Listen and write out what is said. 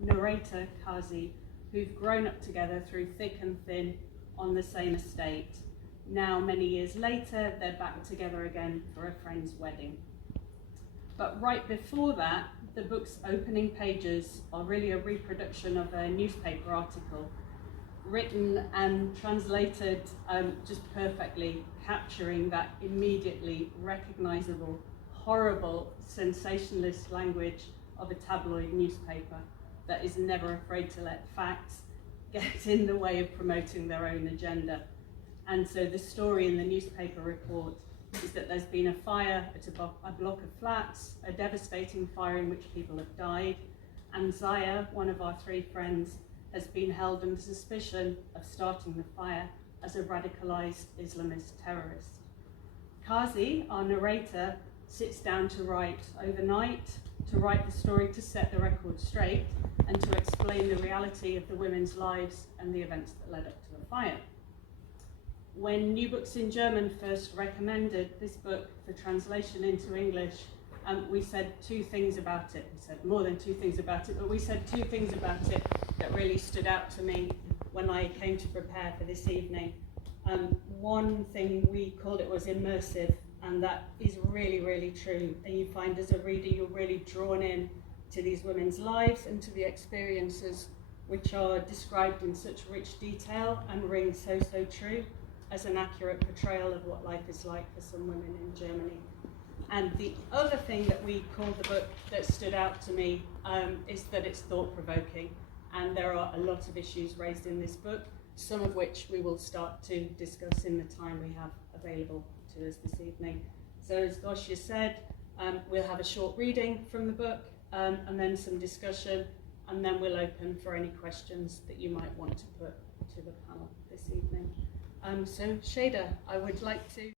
narrator Kazi, who've grown up together through thick and thin on the same estate. Now, many years later, they're back together again for a friend's wedding. But right before that, the book's opening pages are really a reproduction of a newspaper article, written and translated just perfectly, capturing that immediately recognizable, horrible, sensationalist language of a tabloid newspaper that is never afraid to let facts get in the way of promoting their own agenda. And so the story in the newspaper report is that there's been a fire at a block of flats, a devastating fire in which people have died, and Zaya, one of our three friends, has been held under suspicion of starting the fire as a radicalized Islamist terrorist. Kazi, our narrator, sits down to write overnight, to write the story, to set the record straight, and to explain the reality of the women's lives and the events that led up to the fire. When New Books in German first recommended this book for translation into English, we said two things about it. We said more than two things about it, but we said two things about it that really stood out to me when I came to prepare for this evening. One thing we called it was immersive, and that is really, really true. And you find as a reader, you're really drawn in to these women's lives and to the experiences which are described in such rich detail and ring so true as an accurate portrayal of what life is like for some women in Germany. And the other thing that we called the book that stood out to me is that it's thought-provoking. And there are a lot of issues raised in this book, some of which we will start to discuss in the time we have available to us this evening. So as Gosia said, we'll have a short reading from the book and then some discussion, and then we'll open for any questions that you might want to put to the panel this evening. So Shida, I would like to